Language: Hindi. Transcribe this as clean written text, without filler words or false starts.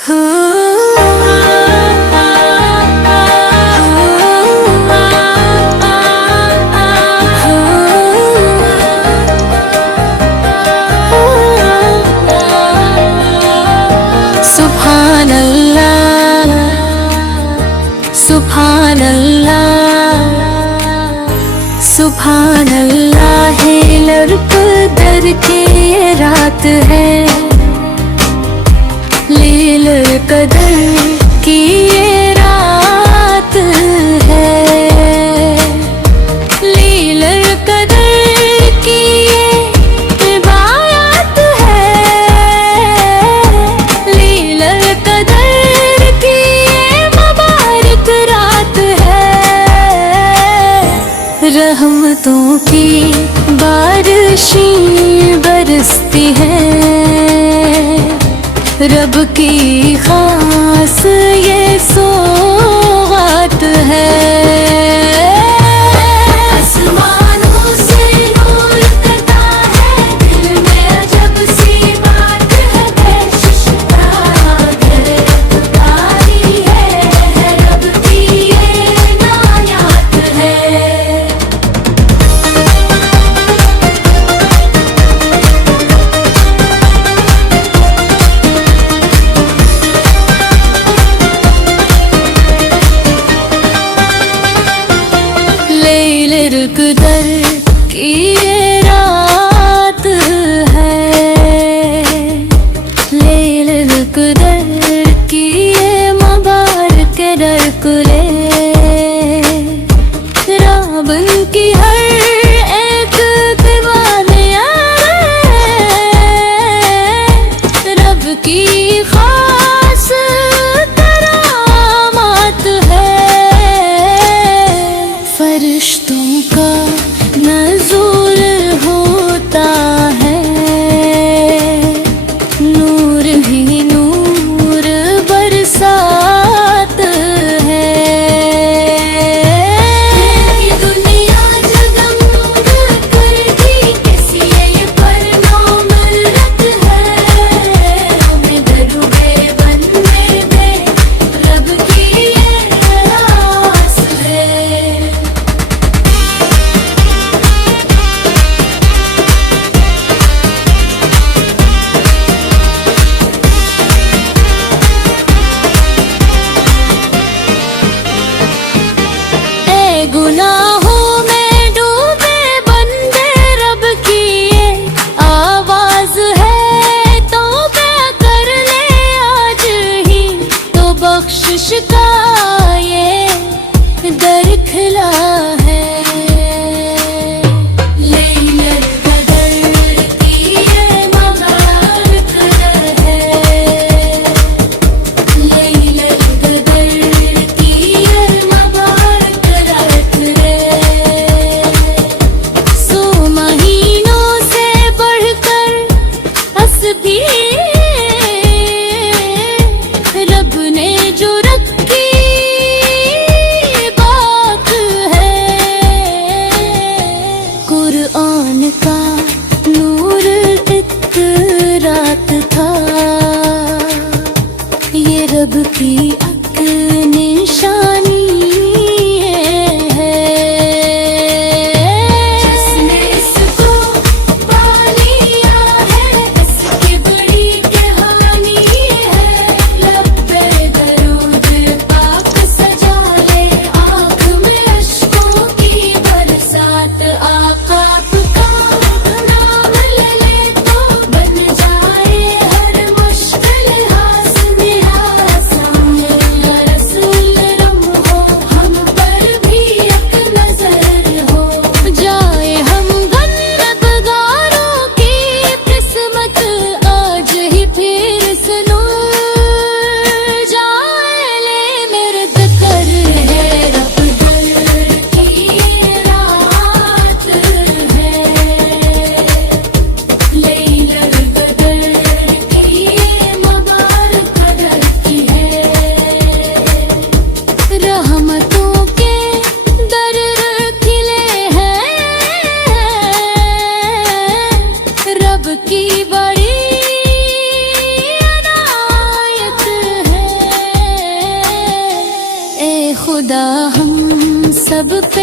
सुभान अल्लाह, सुभान अल्लाह, सुभान अल्लाह है लड़क दर की ये रात है, लैलुल कदर की ये रात है, लैलुल कदर की ये बात है, लैलुल कदर की ये मुबारक रात है, रहमतों की बारिशें बरसती हैं, रब की खास ये सौगात है। आसमानों से नूर उतरता है, दिल में अजब सी बात है, कशिश कारी है, रब की ये नायात है। लैलुल कदर की ये रात है, लैलुल कदर की ये मुबारक रात है, राबन की हर एक दीवानिया है, रब की खास करामात है, फरिश्तों का नज़ूल होता है, नूर ही नूर बरसात है, ये दुनिया जगमग करती कैसी ये परनामरत है, हमें दरुगे बनने दे, रब की ये आस है। गुनाहों में डूबे बंदे, रब की ये आवाज है, तौबा कर ले आज ही तो बख्शिश का ये दर खुला है, लैलुल कदर की ये मुबारक रात है, लैलुल कदर की ये मुबारक रात है, 100 महीनों से बढ़कर हस्बी रब ने जो रखी बात है, कुरान का नूर एक रात था, ये रब की अक निशानी है, जिसने इसको पा लिया है इसकी बड़ी कहानी है, लब्बे दरूद पाक सजा ले, आँख में अश्कों की बरसात, आका का नाम ले ले तो बन जाए हर मुश्किल आसान। सब पे